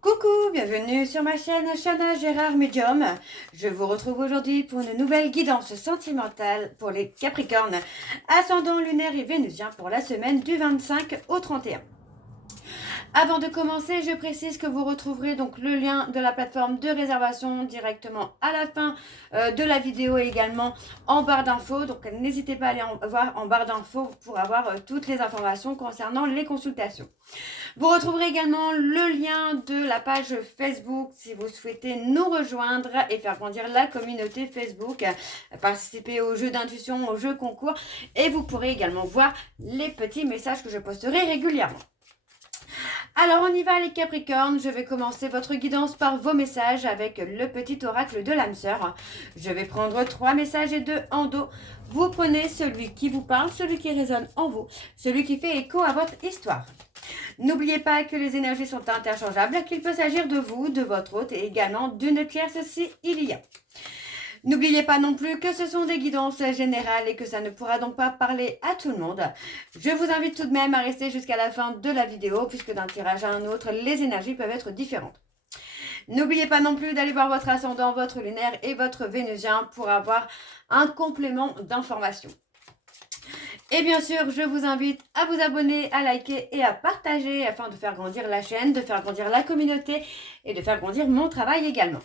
Coucou, bienvenue sur ma chaîne Chana Gérard Medium. Je vous retrouve aujourd'hui pour une nouvelle guidance sentimentale pour les Capricornes, ascendant lunaire et vénusien pour la semaine du 25 au 31. Avant de commencer, je précise que vous retrouverez donc le lien de la plateforme de réservation directement à la fin de la vidéo et également en barre d'infos. Donc n'hésitez pas à aller voir en barre d'infos pour avoir toutes les informations concernant les consultations. Vous retrouverez également le lien de la page Facebook si vous souhaitez nous rejoindre et faire grandir la communauté Facebook, participer aux jeux d'intuition, aux jeux concours, et vous pourrez également voir les petits messages que je posterai régulièrement. Alors on y va les Capricornes, je vais commencer votre guidance par vos messages avec le petit oracle de l'âme sœur. Je vais prendre 3 messages et 2 en dos. Vous prenez celui qui vous parle, celui qui résonne en vous, celui qui fait écho à votre histoire. N'oubliez pas que les énergies sont interchangeables, qu'il peut s'agir de vous, de votre hôte et également d'une tierce si il y a. N'oubliez pas non plus que ce sont des guidances générales et que ça ne pourra donc pas parler à tout le monde. Je vous invite tout de même à rester jusqu'à la fin de la vidéo puisque d'un tirage à un autre, les énergies peuvent être différentes. N'oubliez pas non plus d'aller voir votre ascendant, votre lunaire et votre vénusien pour avoir un complément d'informations. Et bien sûr, je vous invite à vous abonner, à liker et à partager afin de faire grandir la chaîne, de faire grandir la communauté et de faire grandir mon travail également.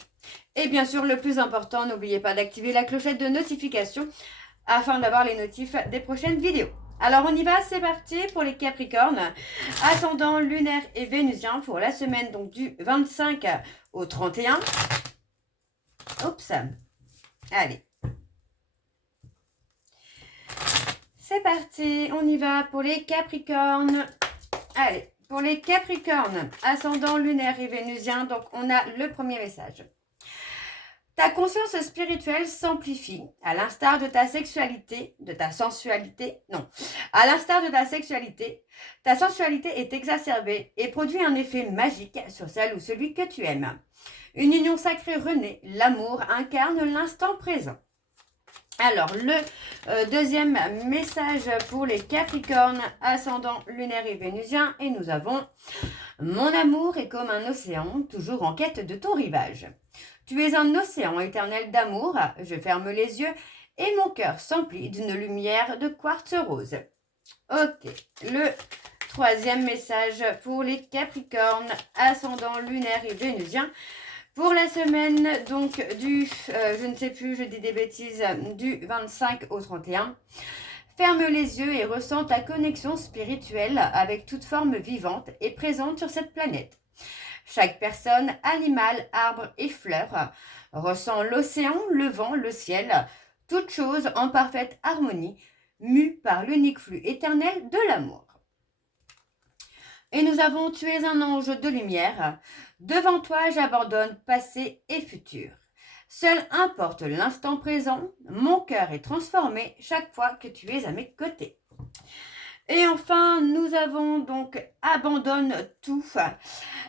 Et bien sûr, le plus important, n'oubliez pas d'activer la clochette de notification afin d'avoir les notifs des prochaines vidéos. Alors on y va, c'est parti pour les Capricornes, ascendant lunaire et vénusien pour la semaine donc du 25 au 31. Oups, allez. C'est parti, on y va pour les Capricornes. Allez, pour les Capricornes, ascendant lunaire et vénusien, donc on a le premier message. Ta conscience spirituelle s'amplifie, à l'instar de ta sexualité, de ta sensualité, non, à l'instar de ta sensualité est exacerbée et produit un effet magique sur celle ou celui que tu aimes. Une union sacrée renaît, l'amour incarne l'instant présent. Alors, le deuxième message pour les Capricornes, ascendant lunaire et vénusien, et nous avons « Mon amour est comme un océan, toujours en quête de ton rivage. Tu es un océan éternel d'amour, je ferme les yeux et mon cœur s'emplit d'une lumière de quartz rose. » Ok, le troisième message pour les Capricornes, ascendant lunaire et vénusien, pour la semaine donc du, je ne sais plus, je dis des bêtises, du 25 au 31, ferme les yeux et ressens ta connexion spirituelle avec toute forme vivante et présente sur cette planète. Chaque personne, animal, arbre et fleur ressent l'océan, le vent, le ciel, toute chose en parfaite harmonie, mue par l'unique flux éternel de l'amour. Et nous avons « Tu es un ange de lumière. Devant toi, j'abandonne passé et futur. Seul importe l'instant présent. Mon cœur est transformé chaque fois que tu es à mes côtés. » Et enfin, nous avons donc « Abandonne tout.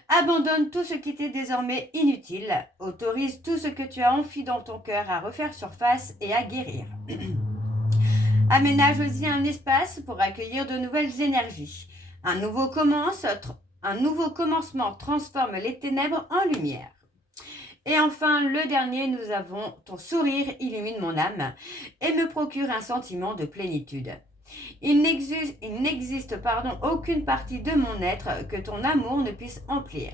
Abandonne tout ce qui t'est désormais inutile. Autorise tout ce que tu as enfoui dans ton cœur à refaire surface et à guérir. Aménage-y un espace pour accueillir de nouvelles énergies. Un nouveau commencement transforme les ténèbres en lumière. » Et enfin, le dernier, nous avons « Ton sourire illumine mon âme et me procure un sentiment de plénitude. Il n'existe aucune partie de mon être que ton amour ne puisse emplir.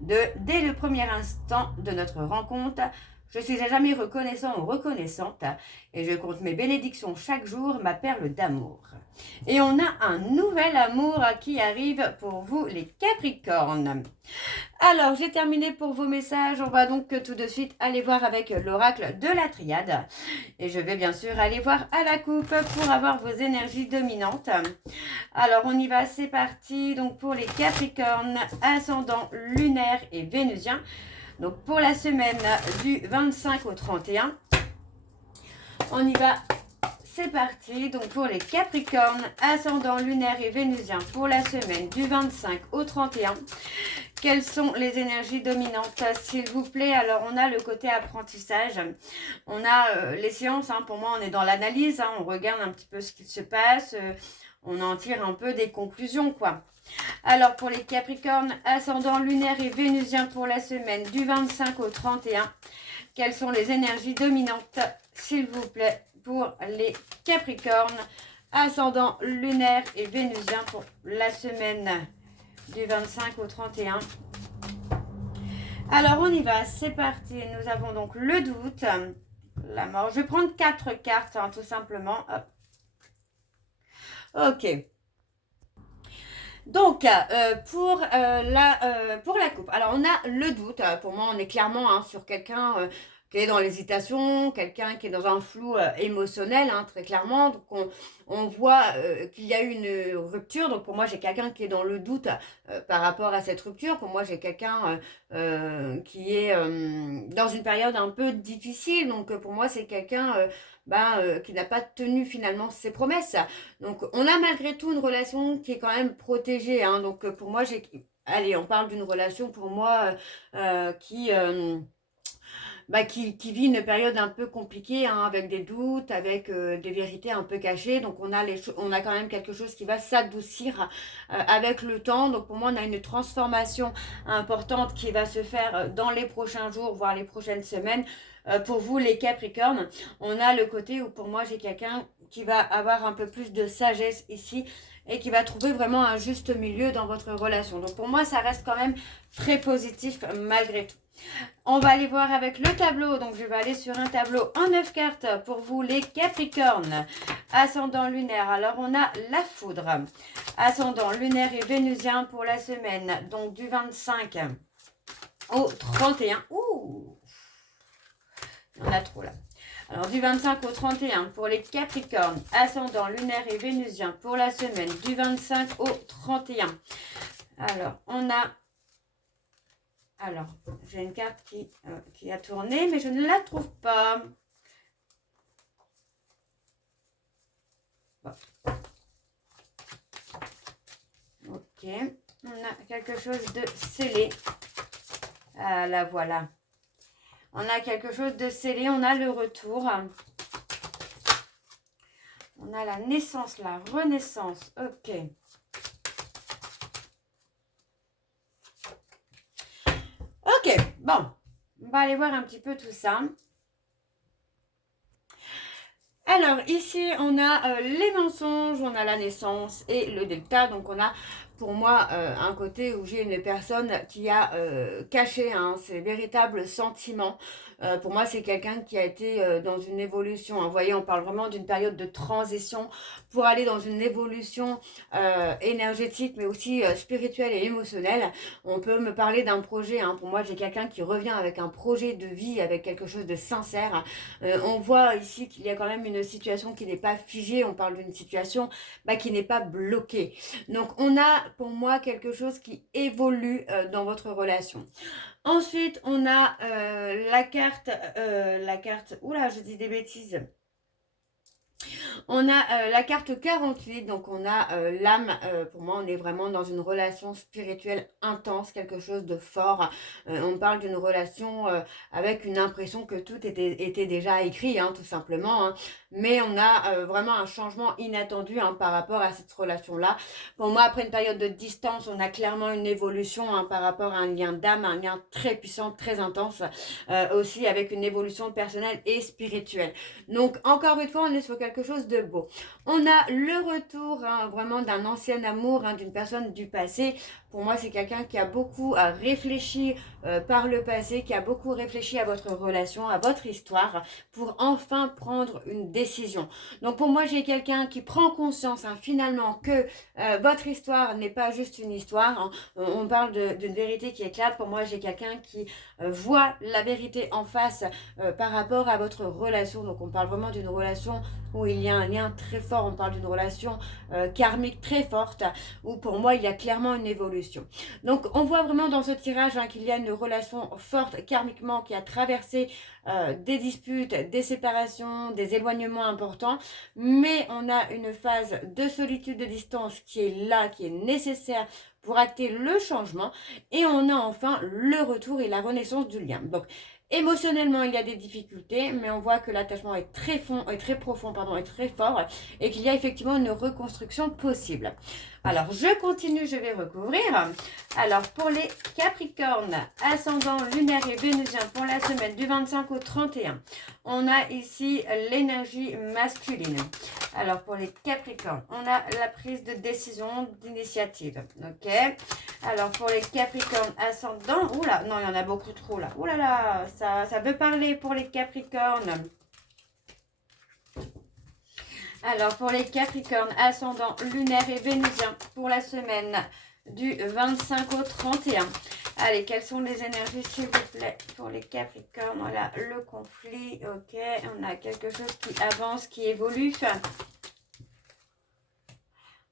Dès le premier instant de notre rencontre, je suis à jamais reconnaissant ou reconnaissante et je compte mes bénédictions chaque jour, ma perle d'amour. » Et on a un nouvel amour qui arrive pour vous les Capricornes. Alors, j'ai terminé pour vos messages. On va donc tout de suite aller voir avec l'oracle de la triade. Et je vais bien sûr aller voir à la coupe pour avoir vos énergies dominantes. Alors, on y va, c'est parti. Donc, pour les Capricornes, ascendant lunaire et vénusien. Donc, pour la semaine du 25 au 31, on y va. C'est parti, donc pour les Capricornes, ascendant lunaire et vénusien pour la semaine du 25 au 31. Quelles sont les énergies dominantes, s'il vous plaît? Alors, on a le côté apprentissage. On a les séances, pour moi, on est dans l'analyse. On regarde un petit peu ce qui se passe. on en tire un peu des conclusions, quoi. Alors, pour les Capricornes, ascendant lunaire et vénusien pour la semaine du 25 au 31, quelles sont les énergies dominantes, s'il vous plaît, pour les Capricornes, ascendant lunaire et vénusien pour la semaine du 25 au 31. Alors, on y va, c'est parti. Nous avons donc le doute, la mort. Je vais prendre 4 cartes, hein, tout simplement. Hop. Ok. Donc, pour la coupe, alors on a le doute. Pour moi, on est clairement hein, sur quelqu'un qui est dans l'hésitation, quelqu'un qui est dans un flou émotionnel, hein, très clairement. Donc, on voit qu'il y a eu une rupture. Donc, pour moi, j'ai quelqu'un qui est dans le doute par rapport à cette rupture. Pour moi, j'ai quelqu'un qui est dans une période un peu difficile. Donc, pour moi, c'est quelqu'un qui n'a pas tenu finalement ses promesses. Donc, on a malgré tout une relation qui est quand même protégée. Hein. Donc, pour moi, allez, on parle d'une relation pour moi qui vit une période un peu compliquée, hein, avec des doutes, avec des vérités un peu cachées. Donc, on a quand même quelque chose qui va s'adoucir avec le temps. Donc, pour moi, on a une transformation importante qui va se faire dans les prochains jours, voire les prochaines semaines. Pour vous, les Capricornes, on a le côté où pour moi, j'ai quelqu'un qui va avoir un peu plus de sagesse ici et qui va trouver vraiment un juste milieu dans votre relation. Donc, pour moi, ça reste quand même très positif malgré tout. On va aller voir avec le tableau. Donc, je vais aller sur un tableau en 9 cartes pour vous, les Capricornes. Ascendant lunaire. Alors, on a la foudre. Ascendant lunaire et vénusien pour la semaine. Donc, du 25 au 31. Ouh! Il y en a trop là. Alors, du 25 au 31 pour les Capricornes. Ascendant lunaire et vénusien pour la semaine. Du 25 au 31. Alors, on a... Alors, j'ai une carte qui a tourné, mais je ne la trouve pas. Bon. Ok. On a quelque chose de scellé. Ah, la voilà. On a quelque chose de scellé. On a le retour. On a la naissance, la renaissance. Ok. Ok, bon, on va aller voir un petit peu tout ça. Alors, ici, on a les mensonges, on a la naissance et le delta. Donc, on a, pour moi, un côté où j'ai une personne qui a caché hein, ses véritables sentiments. Pour moi, c'est quelqu'un qui a été dans une évolution. Hein. Vous voyez, on parle vraiment d'une période de transition pour aller dans une évolution énergétique, mais aussi spirituelle et émotionnelle. On peut me parler d'un projet. Hein. Pour moi, j'ai quelqu'un qui revient avec un projet de vie, avec quelque chose de sincère. On voit ici qu'il y a quand même une situation qui n'est pas figée. On parle d'une situation qui n'est pas bloquée. Donc, on a pour moi quelque chose qui évolue dans votre relation. Ensuite, on a la carte, oula, je dis des bêtises. On a la carte 48, donc on a l'âme, pour moi on est vraiment dans une relation spirituelle intense, quelque chose de fort. On parle d'une relation avec une impression que tout était déjà écrit, hein, tout simplement. Hein. Mais on a vraiment un changement inattendu hein, par rapport à cette relation-là. Pour moi, après une période de distance, on a clairement une évolution hein, par rapport à un lien d'âme, un lien très puissant, très intense, aussi avec une évolution personnelle et spirituelle. Donc, encore une fois, on est sur quelque chose de beau. On a le retour hein, vraiment d'un ancien amour, hein, d'une personne du passé. Pour moi, c'est quelqu'un qui a beaucoup réfléchi par le passé, qui a beaucoup réfléchi à votre relation, à votre histoire, pour enfin prendre une décision. Donc, pour moi, j'ai quelqu'un qui prend conscience hein, finalement que votre histoire n'est pas juste une histoire. Hein. On parle d'une vérité qui éclate. Pour moi, j'ai quelqu'un qui voit la vérité en face par rapport à votre relation. Donc, on parle vraiment d'une relation où il y a un lien très fort, on parle d'une relation karmique très forte, où pour moi il y a clairement une évolution. Donc on voit vraiment dans ce tirage hein, qu'il y a une relation forte karmiquement qui a traversé des disputes, des séparations, des éloignements importants, mais on a une phase de solitude, de distance qui est là, qui est nécessaire pour acter le changement, et on a enfin le retour et la renaissance du lien. Donc Émotionnellement, il y a des difficultés, mais on voit que l'attachement est très profond, et très fort, et qu'il y a effectivement une reconstruction possible. Alors, je continue, je vais recouvrir. Alors, pour les Capricornes, ascendant lunaire et vénusien pour la semaine du 25 au 31, on a ici l'énergie masculine. Alors, pour les Capricornes, on a la prise de décision, d'initiative. Ok. Alors, pour les Capricornes ascendant, oula, non, il y en a beaucoup trop là. Oula là, ça veut parler pour les Capricornes. Alors, pour les Capricornes ascendant lunaire et vénusien pour la semaine du 25 au 31. Allez, quelles sont les énergies, s'il vous plaît, pour les Capricornes? Voilà, le conflit, ok. On a quelque chose qui avance, qui évolue.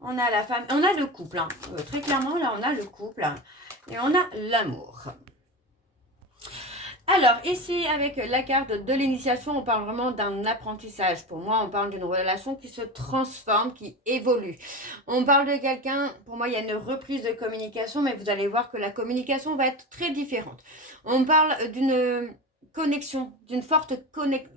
On a la femme, on a le couple. Hein. Très clairement, là, on a le couple. Et on a l'amour. Alors, ici, avec la carte de l'initiation, on parle vraiment d'un apprentissage. Pour moi, on parle d'une relation qui se transforme, qui évolue. On parle de quelqu'un, pour moi, il y a une reprise de communication, mais vous allez voir que la communication va être très différente. On parle d'une connexion, d'une forte connexion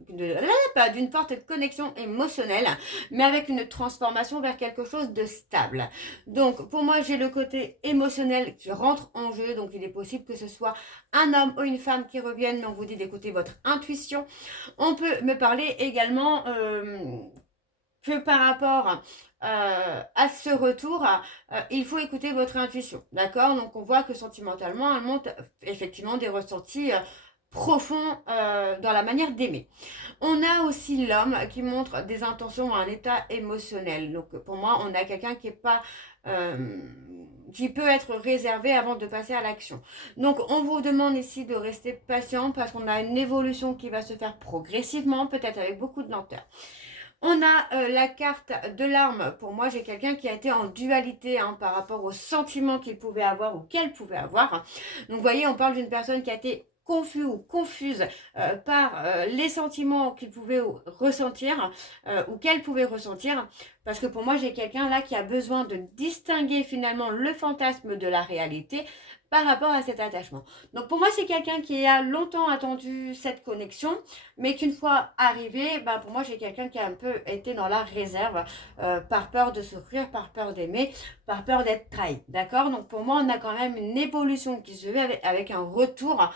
émotionnelle, mais avec une transformation vers quelque chose de stable. Donc, pour moi, j'ai le côté émotionnel qui rentre en jeu. Donc, il est possible que ce soit un homme ou une femme qui revienne, mais on vous dit d'écouter votre intuition. On peut me parler également que par rapport à ce retour, il faut écouter votre intuition, d'accord? Donc, on voit que sentimentalement, elle monte effectivement des ressentis profond dans la manière d'aimer. On a aussi l'homme qui montre des intentions à un état émotionnel. Donc pour moi, on a quelqu'un qui est pas qui peut être réservé avant de passer à l'action. Donc on vous demande ici de rester patient parce qu'on a une évolution qui va se faire progressivement, peut-être avec beaucoup de lenteur. On a la carte de l'arme. Pour moi, j'ai quelqu'un qui a été en dualité par rapport aux sentiments qu'il pouvait avoir ou qu'elle pouvait avoir. Donc, vous voyez, on parle d'une personne qui a été confus ou confuse par les sentiments qu'il pouvait ressentir ou qu'elle pouvait ressentir. Parce que pour moi, j'ai quelqu'un là qui a besoin de distinguer finalement le fantasme de la réalité par rapport à cet attachement. Donc pour moi, c'est quelqu'un qui a longtemps attendu cette connexion, mais qu'une fois arrivé, pour moi, j'ai quelqu'un qui a un peu été dans la réserve par peur de souffrir, par peur d'aimer, par peur d'être trahi. D'accord? Donc pour moi, on a quand même une évolution qui se fait avec un retour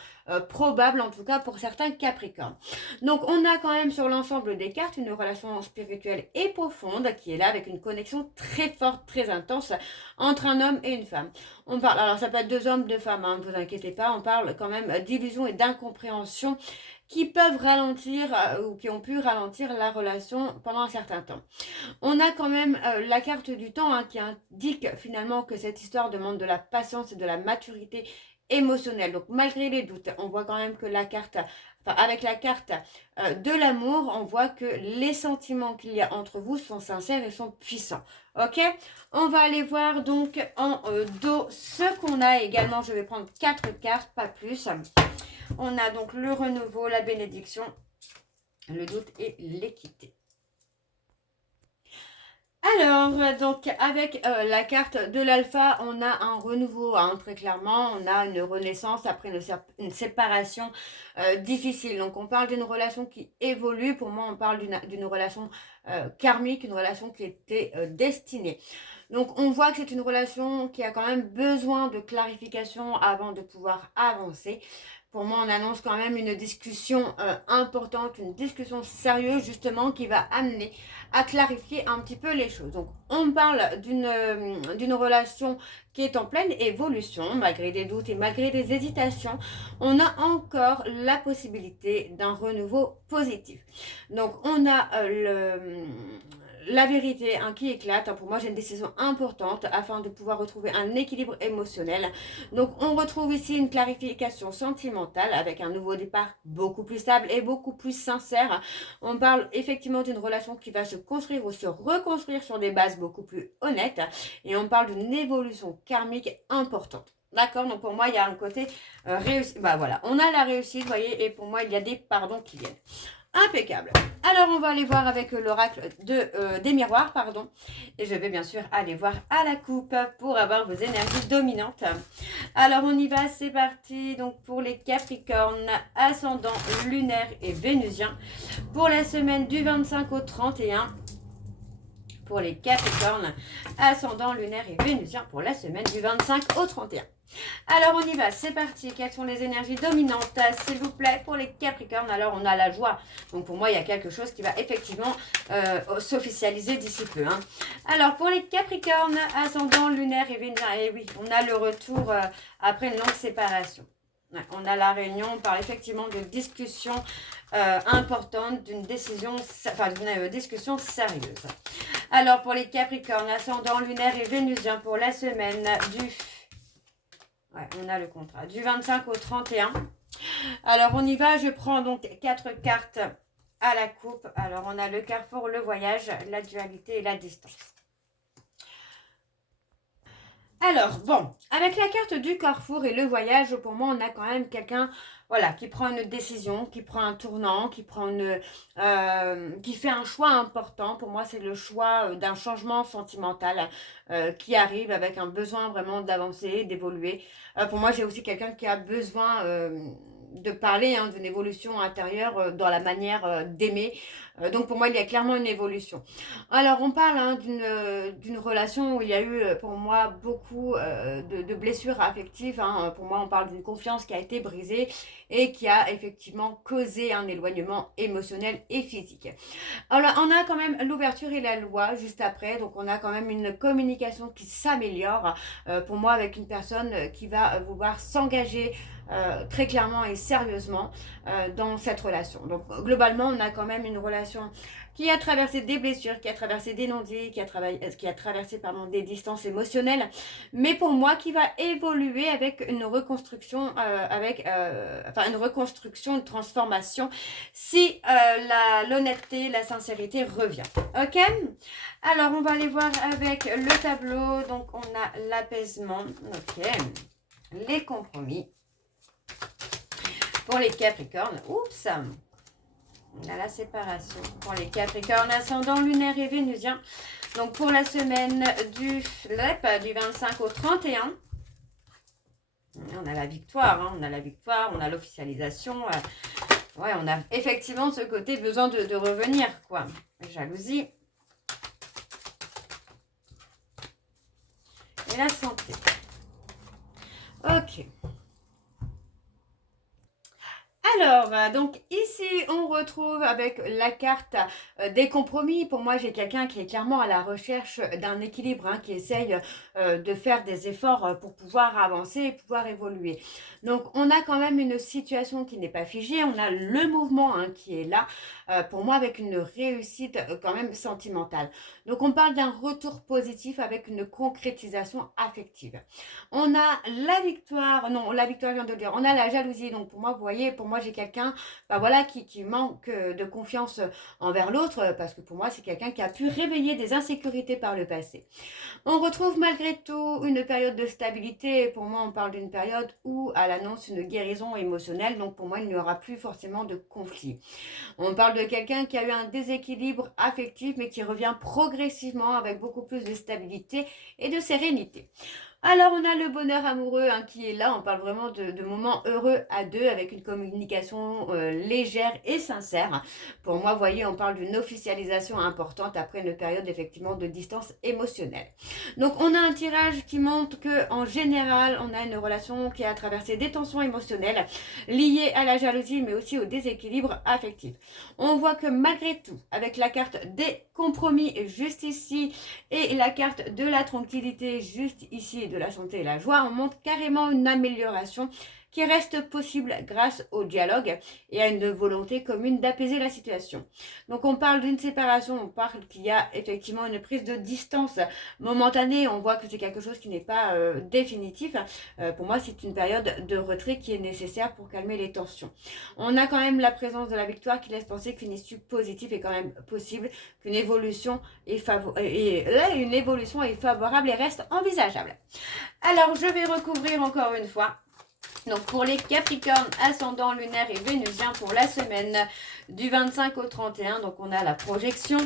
probable, en tout cas pour certains Capricornes. Donc on a quand même sur l'ensemble des cartes une relation spirituelle et profonde qui est là avec une connexion très forte, très intense entre un homme et une femme. On parle, alors ça peut être deux hommes, deux femmes, ne vous inquiétez pas, on parle quand même d'illusions et d'incompréhension qui peuvent ralentir ou qui ont pu ralentir la relation pendant un certain temps. On a quand même la carte du temps qui indique finalement que cette histoire demande de la patience et de la maturité émotionnelle. Donc malgré les doutes, on voit quand même que la carte, avec la carte de l'amour, on voit que les sentiments qu'il y a entre vous sont sincères et sont puissants. Ok, on va aller voir donc en dos ce qu'on a également. Je vais prendre 4 cartes, pas plus. On a donc le renouveau, la bénédiction, le doute et l'équité. Alors, donc, avec la carte de l'alpha, on a un renouveau, très clairement. On a une renaissance après une séparation difficile. Donc, on parle d'une relation qui évolue. Pour moi, on parle d'une relation karmique, une relation qui était destinée. Donc, on voit que c'est une relation qui a quand même besoin de clarification avant de pouvoir avancer. Pour moi, on annonce quand même une discussion importante, une discussion sérieuse justement qui va amener à clarifier un petit peu les choses. Donc, on parle d'une relation qui est en pleine évolution, malgré des doutes et malgré des hésitations. On a encore la possibilité d'un renouveau positif. Donc, on a la vérité qui éclate. Pour moi, j'ai une décision importante afin de pouvoir retrouver un équilibre émotionnel. Donc, on retrouve ici une clarification sentimentale avec un nouveau départ beaucoup plus stable et beaucoup plus sincère. On parle effectivement d'une relation qui va se construire ou se reconstruire sur des bases beaucoup plus honnêtes. Et on parle d'une évolution karmique importante. D'accord, donc pour moi, il y a un côté réussi. Voilà, on a la réussite, vous voyez, et pour moi, il y a des pardons qui viennent. Impeccable. Alors, on va aller voir avec l'oracle des miroirs, pardon. Et je vais bien sûr aller voir à la coupe pour avoir vos énergies dominantes. Alors, on y va, c'est parti. Donc, pour les Capricornes, ascendant lunaire et vénusien. Pour la semaine du 25 au 31. Pour les Capricornes, ascendant lunaire et vénusien. Pour la semaine du 25 au 31. Alors on y va, c'est parti. Quelles sont les énergies dominantes, s'il vous plaît, pour les Capricornes? Alors on a la joie. Donc pour moi, il y a quelque chose qui va effectivement s'officialiser d'ici peu. Hein. Alors pour les Capricornes, ascendant lunaire et vénusien, et oui, on a le retour après une longue séparation. Ouais, on a la réunion, on parle effectivement de discussion importante, d'une décision, enfin d'une discussion sérieuse. Alors pour les Capricornes, ascendant lunaire et vénusien pour la semaine du... Ouais, on a le contrat. Du 25 au 31. Alors, on y va. Je prends donc 4 cartes à la coupe. Alors, on a le carrefour, le voyage, la dualité et la distance. Alors, bon, avec la carte du carrefour et le voyage, pour moi, on a quand même quelqu'un, voilà, qui prend une décision, qui prend un tournant, qui fait un choix important. Pour moi, c'est le choix d'un changement sentimental qui arrive avec un besoin vraiment d'avancer, d'évoluer. Pour moi, j'ai aussi quelqu'un qui a besoin de parler hein, d'une évolution intérieure dans la manière d'aimer. Donc pour moi, il y a clairement une évolution. Alors, on parle hein, d'une relation où il y a eu pour moi beaucoup de blessures affectives. Hein. Pour moi, on parle d'une confiance qui a été brisée et qui a effectivement causé un éloignement émotionnel et physique. Alors, on a quand même l'ouverture et la loi juste après. Donc, on a quand même une communication qui s'améliore pour moi avec une personne qui va vouloir s'engager très clairement et sérieusement dans cette relation. Donc globalement, on a quand même une relation qui a traversé des blessures, qui a traversé des non-dits, qui a traversé des distances émotionnelles, mais pour moi qui va évoluer avec une reconstruction, une reconstruction, une transformation, si l'honnêteté, la sincérité revient. Ok? Alors on va aller voir avec le tableau. Donc on a l'apaisement, ok, les compromis. Pour les Capricornes, oups, on a la séparation. Pour les Capricornes, ascendant lunaire et vénusien. Donc pour la semaine du 25 au 31. On a la victoire, hein, on a l'officialisation. Ouais, on a effectivement ce côté besoin de revenir, quoi. Jalousie. Et la santé. Ok. Alors, donc ici, on retrouve avec la carte des compromis. Pour moi, j'ai quelqu'un qui est clairement à la recherche d'un équilibre, hein, qui essaye de faire des efforts pour pouvoir avancer et pouvoir évoluer. Donc, on a quand même une situation qui n'est pas figée. On a le mouvement hein, qui est là, pour moi, avec une réussite quand même sentimentale. Donc, on parle d'un retour positif avec une concrétisation affective. On a la victoire, non, la victoire, je viens de le dire. On a la jalousie. Donc, pour moi, vous voyez, pour moi, j'ai quelqu'un voilà, qui manque de confiance envers l'autre parce que pour moi, c'est quelqu'un qui a pu réveiller des insécurités par le passé. On retrouve malgré tout une période de stabilité. Pour moi, on parle d'une période où elle annonce une guérison émotionnelle. Donc, pour moi, il n'y aura plus forcément de conflit. On parle de quelqu'un qui a eu un déséquilibre affectif, mais qui revient progressivement avec beaucoup plus de stabilité et de sérénité. Alors, on a le bonheur amoureux hein, qui est là. On parle vraiment de moments heureux à deux avec une communication légère et sincère. Pour moi, vous voyez, on parle d'une officialisation importante après une période effectivement de distance émotionnelle. Donc, on a un tirage qui montre qu'en général, on a une relation qui a traversé des tensions émotionnelles liées à la jalousie, mais aussi au déséquilibre affectif. On voit que malgré tout, avec la carte des compromis juste ici et la carte de la tranquillité juste ici et de la santé et la joie, on montre carrément une amélioration qui reste possible grâce au dialogue et à une volonté commune d'apaiser la situation. Donc on parle d'une séparation, on parle qu'il y a effectivement une prise de distance momentanée, on voit que c'est quelque chose qui n'est pas définitif. Pour moi, c'est une période de retrait qui est nécessaire pour calmer les tensions. On a quand même la présence de la victoire qui laisse penser qu'une issue positive est quand même possible, qu'une évolution est favorable et reste envisageable. Alors, je vais recouvrir encore une fois Donc pour les Capricornes, ascendant lunaire et vénusien pour la semaine du 25 au 31. Donc on a la projection,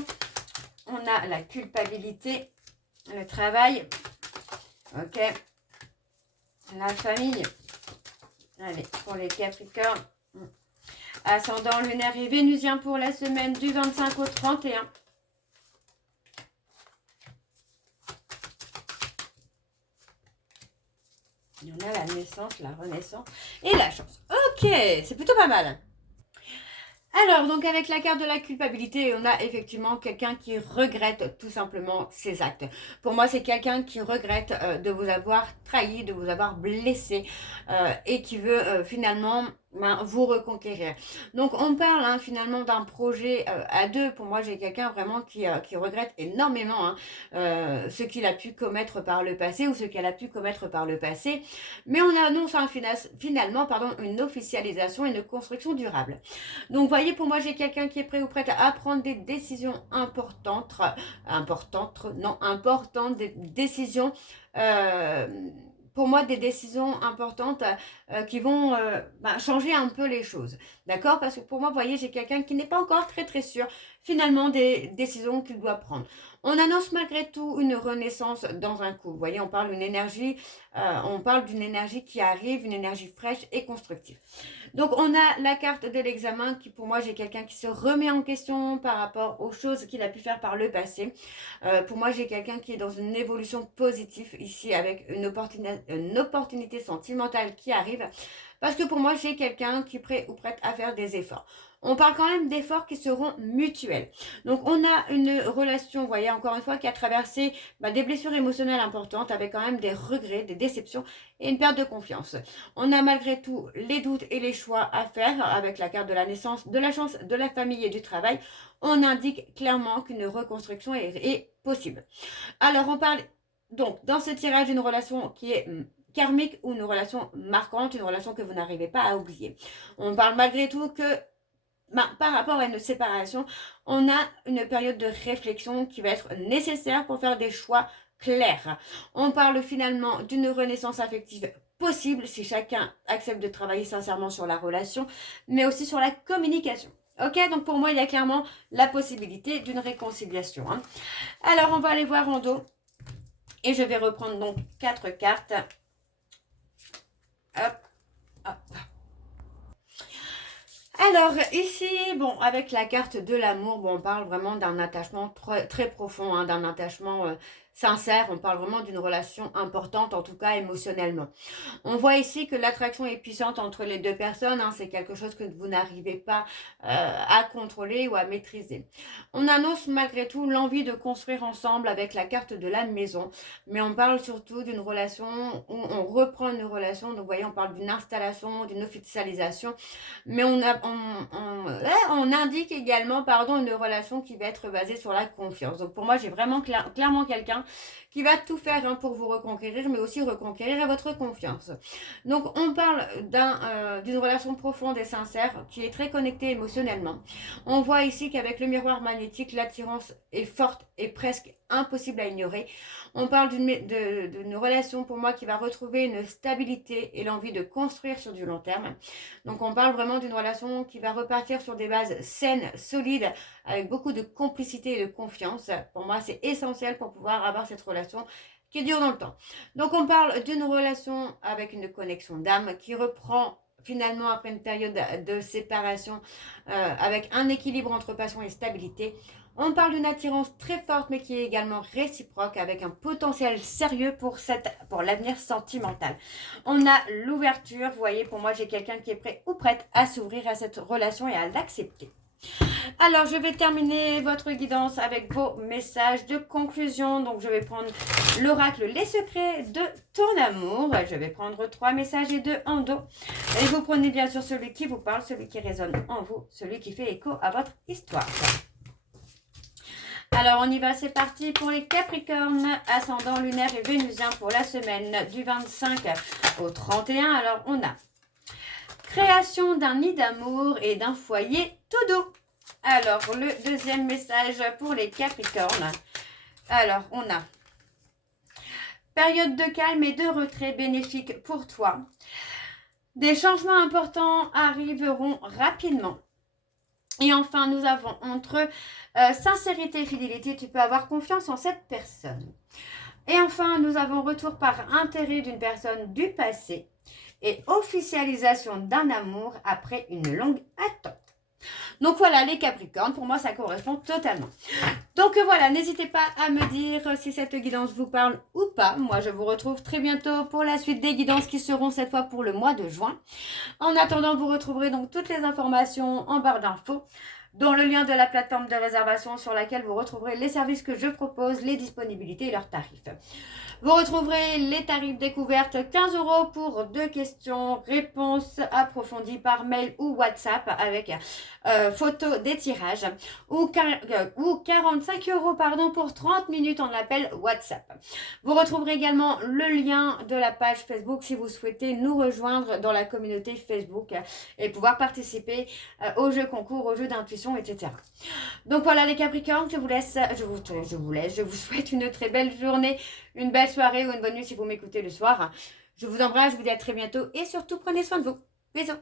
on a la culpabilité, le travail, ok, la famille. Allez, pour les Capricornes, ascendant lunaire et vénusien pour la semaine du 25 au 31. Et on a la naissance, la renaissance et la chance. Ok, c'est plutôt pas mal. Alors, donc avec la carte de la culpabilité, on a effectivement quelqu'un qui regrette tout simplement ses actes. Pour moi, c'est quelqu'un qui regrette de vous avoir trahi, de vous avoir blessé et qui veut finalement vous reconquérir. Donc, on parle finalement d'un projet à deux. Pour moi, j'ai quelqu'un vraiment qui regrette énormément ce qu'il a pu commettre par le passé ou ce qu'elle a pu commettre par le passé. Mais on annonce finalement une officialisation et une construction durable. Donc, vous voyez, pour moi, j'ai quelqu'un qui est prêt ou prête à prendre des décisions importantes, des décisions, pour moi, des décisions importantes qui vont changer un peu les choses. D'accord? Parce que pour moi, vous voyez, j'ai quelqu'un qui n'est pas encore très sûr, finalement, des décisions qu'il doit prendre. On annonce malgré tout une renaissance dans un coup. Vous voyez, on parle d'une énergie qui arrive, une énergie fraîche et constructive. Donc, on a la carte de l'examen qui, pour moi, j'ai quelqu'un qui se remet en question par rapport aux choses qu'il a pu faire par le passé. Pour moi, j'ai quelqu'un qui est dans une évolution positive ici avec une opportunité sentimentale qui arrive. Parce que pour moi, j'ai quelqu'un qui est prêt ou prête à faire des efforts. On parle quand même d'efforts qui seront mutuels. Donc, on a une relation, vous voyez, encore une fois, qui a traversé des blessures émotionnelles importantes avec quand même des regrets, des déceptions et une perte de confiance. On a malgré tout les doutes et les choix à faire avec la carte de la naissance, de la chance, de la famille et du travail. On indique clairement qu'une reconstruction est possible. Alors, on parle donc dans ce tirage d'une relation qui est karmique ou une relation marquante, une relation que vous n'arrivez pas à oublier. On parle malgré tout que par rapport à une séparation, on a une période de réflexion qui va être nécessaire pour faire des choix clairs. On parle finalement d'une renaissance affective possible si chacun accepte de travailler sincèrement sur la relation, mais aussi sur la communication. Ok, donc pour moi, il y a clairement la possibilité d'une réconciliation. Alors, on va aller voir en dos. Et je vais reprendre donc 4 cartes. Hop, hop. Alors, ici, bon, avec la carte de l'amour, bon, on parle vraiment d'un attachement très profond, d'un attachement sincère. On parle vraiment d'une relation importante, en tout cas émotionnellement. On voit ici que l'attraction est puissante entre les deux personnes. C'est quelque chose que vous n'arrivez pas à contrôler ou à maîtriser. On annonce malgré tout l'envie de construire ensemble avec la carte de la maison. Mais on parle surtout d'une relation où on reprend une relation. Donc, vous voyez, on parle d'une installation, d'une officialisation. Mais on indique également une relation qui va être basée sur la confiance. Donc, pour moi, j'ai vraiment clairement quelqu'un qui va tout faire pour vous reconquérir, mais aussi reconquérir votre confiance. Donc, on parle d'une relation profonde et sincère qui est très connectée émotionnellement. On voit ici qu'avec le miroir magnétique, l'attirance est forte et presque impossible à ignorer. On parle d'une relation pour moi qui va retrouver une stabilité et l'envie de construire sur du long terme. Donc, on parle vraiment d'une relation qui va repartir sur des bases saines, solides, avec beaucoup de complicité et de confiance. Pour moi, c'est essentiel pour pouvoir avoir cette relation qui dure dans le temps. Donc, on parle d'une relation avec une connexion d'âme qui reprend finalement après une période de séparation avec un équilibre entre passion et stabilité. On parle d'une attirance très forte mais qui est également réciproque avec un potentiel sérieux pour l'avenir sentimental. On a l'ouverture, vous voyez, pour moi j'ai quelqu'un qui est prêt ou prête à s'ouvrir à cette relation et à l'accepter. Alors, je vais terminer votre guidance avec vos messages de conclusion. Donc, je vais prendre l'oracle Les secrets de ton amour. Je vais prendre 3 messages et 2 en dos. Et vous prenez bien sûr celui qui vous parle, celui qui résonne en vous, celui qui fait écho à votre histoire. Alors, on y va, c'est parti pour les Capricornes, ascendant lunaire et vénusien pour la semaine du 25 au 31. Alors, on a création d'un nid d'amour et d'un foyer tout doux. Alors, le deuxième message pour les Capricornes. Alors, on a période de calme et de retrait bénéfique pour toi. Des changements importants arriveront rapidement. Et enfin, nous avons entre sincérité et fidélité, tu peux avoir confiance en cette personne. Et enfin, nous avons retour par intérêt d'une personne du passé et officialisation d'un amour après une longue attente. Donc voilà les Capricornes, pour moi ça correspond totalement. Donc voilà, n'hésitez pas à me dire si cette guidance vous parle ou pas. Moi je vous retrouve très bientôt pour la suite des guidances qui seront cette fois pour le mois de juin. En attendant, vous retrouverez donc toutes les informations en barre d'infos, dont le lien de la plateforme de réservation sur laquelle vous retrouverez les services que je propose, les disponibilités et leurs tarifs. Vous retrouverez les tarifs découvertes 15 € pour 2 questions, réponses approfondies par mail ou WhatsApp avec photo des tirages ou 45 € pour 30 minutes en appel WhatsApp. Vous retrouverez également le lien de la page Facebook si vous souhaitez nous rejoindre dans la communauté Facebook et pouvoir participer aux jeux concours, aux jeux d'intuition, etc. Donc voilà les Capricornes, je vous souhaite une très belle journée, une belle soirée ou une bonne nuit si vous m'écoutez le soir. Je vous embrasse, je vous dis à très bientôt et surtout prenez soin de vous. Bisous.